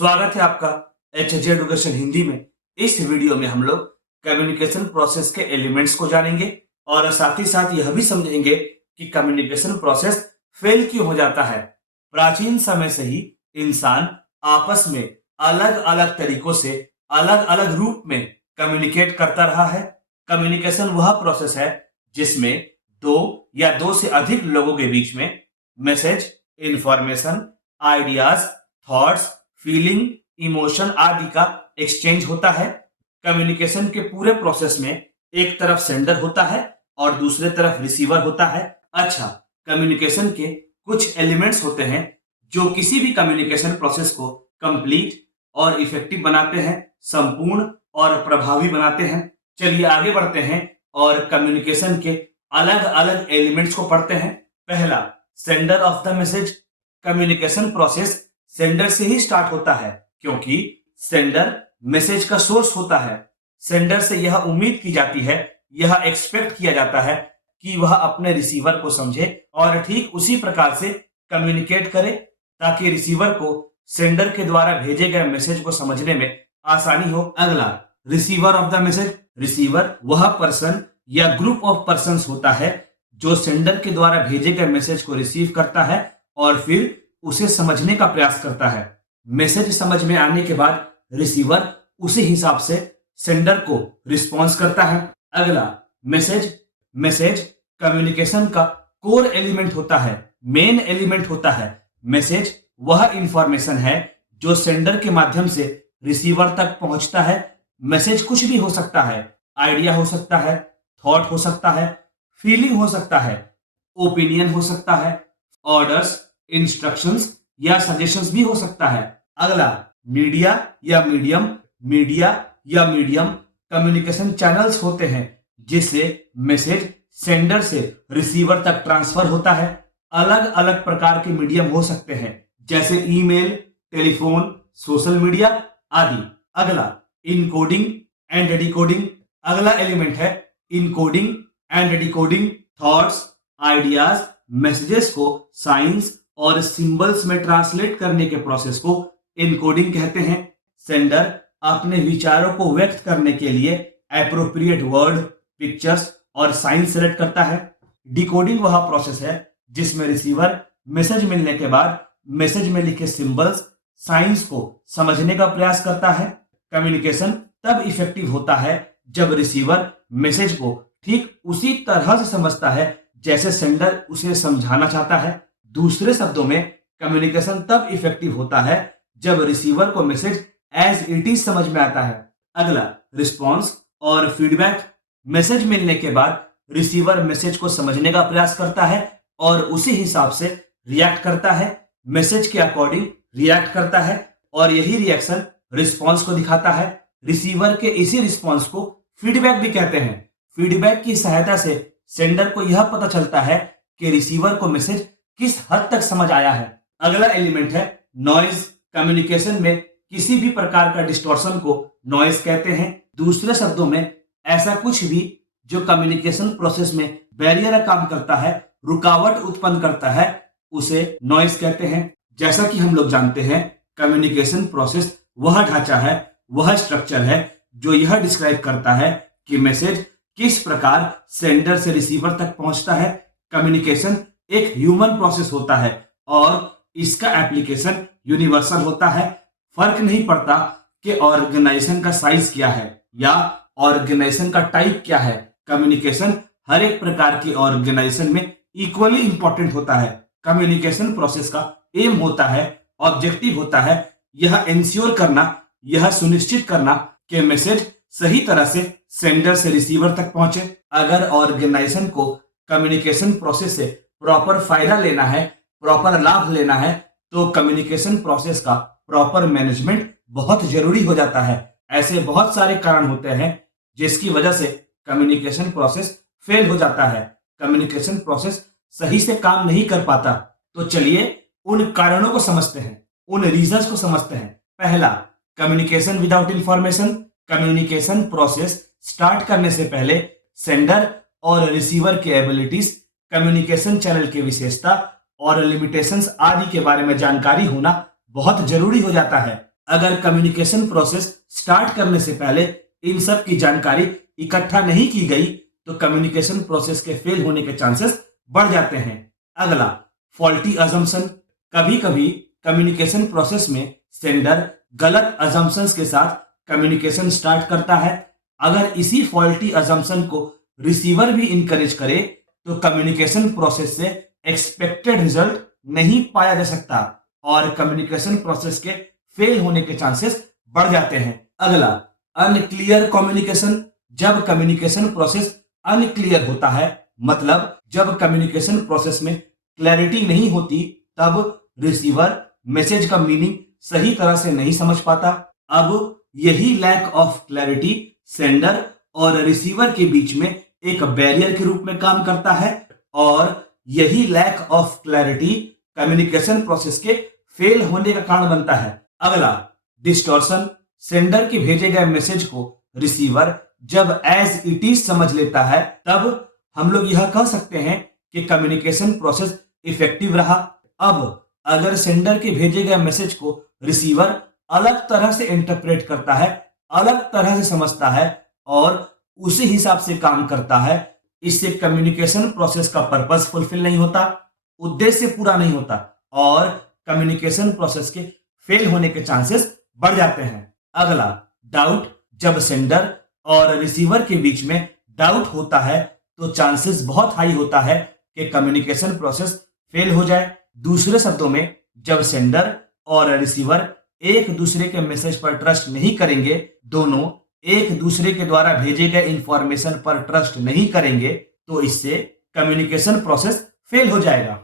स्वागत है आपका HJ एडुकेशन हिंदी में। इस वीडियो में हम लोग कम्युनिकेशन प्रोसेस के एलिमेंट्स को जानेंगे और साथ ही साथ यह भी समझेंगे कि कम्युनिकेशन प्रोसेस फेल क्यों हो जाता है। प्राचीन समय से ही इंसान आपस में अलग अलग तरीकों से अलग अलग रूप में कम्युनिकेट करता रहा है। कम्युनिकेशन वह प्रोसेस है जिसमें दो या दो से अधिक लोगों के बीच में message, information, ideas, thoughts, feeling, emotion आदि का एक्सचेंज होता है। कम्युनिकेशन के पूरे प्रोसेस में एक तरफ सेंडर होता है और दूसरे तरफ रिसीवर होता है। अच्छा, कम्युनिकेशन के कुछ एलिमेंट्स होते हैं जो किसी भी कम्युनिकेशन प्रोसेस को कंप्लीट और इफेक्टिव बनाते हैं, संपूर्ण और प्रभावी बनाते हैं। चलिए आगे बढ़ते हैं और कम्युनिकेशन के अलग अलग एलिमेंट्स को पढ़ते हैं। पहला, sender of the message. Communication process sender से ही स्टार्ट होता है क्योंकि सेंडर मैसेज का सोर्स होता है। सेंडर से यह उम्मीद की जाती है, यह एक्सपेक्ट किया जाता है कि वह अपने रिसीवर को समझे और ठीक उसी प्रकार से कम्युनिकेट करे ताकि रिसीवर को सेंडर के द्वारा भेजे गए मैसेज को समझने में आसानी हो। अगला, receiver of the message. Receiver वह पर्सन या ग्रुप ऑफ पर्संस होता है जो सेंडर के द्वारा भेजे गए मैसेज को रिसीव करता है और फिर उसे समझने का प्रयास करता है। मैसेज समझ में आने के बाद रिसीवर उसी हिसाब से सेंडर को रिस्पॉन्स करता है। अगला, मैसेज। मैसेज कम्युनिकेशन का कोर एलिमेंट होता है, मेन एलिमेंट होता है। मैसेज वह इंफॉर्मेशन है जो सेंडर के माध्यम से रिसीवर तक पहुंचता है। मैसेज कुछ भी हो सकता है, आइडिया हो सकता है, थॉट हो सकता है, फीलिंग हो सकता है, ओपिनियन हो सकता है, ऑर्डर्स, इंस्ट्रक्शंस या सजेशंस भी हो सकता है। अगला, मीडिया या मीडियम। मीडिया या मीडियम कम्युनिकेशन चैनल्स होते हैं जिससे मैसेज सेंडर से रिसीवर तक ट्रांसफर होता है। अलग अलग प्रकार के मीडियम हो सकते हैं जैसे ईमेल, टेलीफोन, सोशल मीडिया आदि। अगला, इनकोडिंग एंड डिकोडिंग। अगला एलिमेंट है encoding and decoding. Thoughts, ideas, messages को साइंस और सिंबल्स में ट्रांसलेट करने के प्रोसेस को इनकोडिंग कहते हैं। सेंडर अपने विचारों को व्यक्त करने के लिए एप्रोप्रिएट वर्ड, पिक्चर्स और साइंस सेलेक्ट करता है। डिकोडिंग वह प्रोसेस है जिसमें रिसीवर मैसेज मिलने के बाद मैसेज में लिखे सिंबल्स, साइंस को समझने का प्रयास करता है। कम्युनिकेशन तब इफेक्टिव होता है जब रिसीवर मैसेज को ठीक उसी तरह से समझता है जैसे सेंडर उसे समझाना चाहता है। दूसरे शब्दों में, कम्युनिकेशन तब इफेक्टिव होता है जब रिसीवर को मैसेज एज इट इज समझ में आता है। अगला, रिस्पॉन्स और फीडबैक। मैसेज मिलने के बाद रिसीवर मैसेज को समझने का प्रयास करता है और उसी हिसाब से रिएक्ट करता है, मैसेज के अकॉर्डिंग रिएक्ट करता है और यही रिएक्शन रिस्पॉन्स को दिखाता है। रिसीवर के इसी रिस्पॉन्स को फीडबैक भी कहते हैं। फीडबैक की सहायता से सेंडर को यह पता चलता है कि रिसीवर को मैसेज किस हद तक समझ आया है। अगला एलिमेंट है नॉइज। कम्युनिकेशन में किसी भी प्रकार का डिस्टॉर्शन को नॉइज कहते हैं। दूसरे शब्दों में, ऐसा कुछ भी जो कम्युनिकेशन प्रोसेस में बैरियर का काम करता है, रुकावट उत्पन्न करता है, उसे नॉइज कहते हैं। जैसा कि हम लोग जानते हैं, कम्युनिकेशन प्रोसेस वह ढांचा है, वह स्ट्रक्चर है जो यह डिस्क्राइब करता है कि मैसेज किस प्रकार सेंडर से रिसीवर तक पहुंचता है। कम्युनिकेशन एक ह्यूमन प्रोसेस होता है और इसका एप्लीकेशन यूनिवर्सल होता है। फर्क नहीं पड़ता कि ऑर्गेनाइजेशन का साइज क्या है या ऑर्गेनाइजेशन का टाइप क्या है, कम्युनिकेशन हर एक प्रकार की ऑर्गेनाइजेशन में इक्वली इंपॉर्टेंट होता है। कम्युनिकेशन प्रोसेस का एम होता है, ऑब्जेक्टिव होता है, यह इंश्योर करना, यह सुनिश्चित करना कि मैसेज सही तरह से सेंडर से रिसीवर तक पहुंचे। अगर ऑर्गेनाइजेशन को कम्युनिकेशन प्रोसेस से प्रॉपर फायदा लेना है, प्रॉपर लाभ लेना है, तो कम्युनिकेशन प्रोसेस का प्रॉपर मैनेजमेंट बहुत जरूरी हो जाता है। ऐसे बहुत सारे कारण होते हैं जिसकी वजह से कम्युनिकेशन प्रोसेस फेल हो जाता है, कम्युनिकेशन प्रोसेस सही से काम नहीं कर पाता। तो चलिए उन कारणों को समझते हैं, उन रीजंस को समझते हैं। पहला, communication without information. Communication process start करने से पहले सेंडर और रिसीवर के एबिलिटीज, कम्युनिकेशन चैनल की विशेषता और लिमिटेशंस आदि के बारे में जानकारी होना बहुत जरूरी हो जाता है। अगर कम्युनिकेशन प्रोसेस स्टार्ट करने से पहले इन सब की जानकारी इकट्ठा नहीं की गई तो कम्युनिकेशन प्रोसेस के फेल होने के चांसेस बढ़ जाते हैं। अगला, फॉल्टी अजम्पशन। कभी कभी कम्युनिकेशन प्रोसेस में सेंडर गलत अजम्पशंस के साथ कम्युनिकेशन स्टार्ट करता है। अगर इसी फॉल्टी अजम्पशन को रिसीवर भी इनकरेज करे तो कम्युनिकेशन प्रोसेस से एक्सपेक्टेड रिजल्ट नहीं पाया जा सकता और कम्युनिकेशन प्रोसेस के फेल होने के चांसेस बढ़ जाते हैं। अगला, अनक्लियर कम्युनिकेशन। जब कम्युनिकेशन प्रोसेस अनक्लियर होता है, मतलब जब कम्युनिकेशन प्रोसेस में क्लैरिटी नहीं होती, तब रिसीवर मैसेज का मीनिंग सही तरह से नहीं समझ पाता। अब यही लैक ऑफ क्लैरिटी सेंडर और रिसीवर के बीच में एक बैरियर के रूप में काम करता है और यही lack of clarity communication process के फेल होने का कारण बनता है। अगला, डिस्टॉर्शन। सेंडर के भेजे गए मैसेज को रिसीवर जब एज इट इज समझ लेता है, तब हम लोग यह कह सकते हैं कि कम्युनिकेशन प्रोसेस इफेक्टिव रहा। अब अगर सेंडर के भेजे गए मैसेज को रिसीवर अलग तरह से इंटरप्रेट करता है, अलग तरह से समझता है और उसी हिसाब से काम करता है, इससे कम्युनिकेशन प्रोसेस का पर्पस फुलफिल नहीं होता, उद्देश्य पूरा नहीं होता और कम्युनिकेशन प्रोसेस के फेल होने के चांसेस बढ़ जाते हैं। अगला, डाउट। जब सेंडर और रिसीवर के बीच में डाउट होता है तो चांसेस बहुत हाई होता है कि कम्युनिकेशन प्रोसेस फेल हो जाए। दूसरे शब्दों में, जब सेंडर और रिसीवर एक दूसरे के मैसेज पर ट्रस्ट नहीं करेंगे, दोनों एक दूसरे के द्वारा भेजे गए इंफॉर्मेशन पर ट्रस्ट नहीं करेंगे, तो इससे कम्युनिकेशन प्रोसेस फेल हो जाएगा।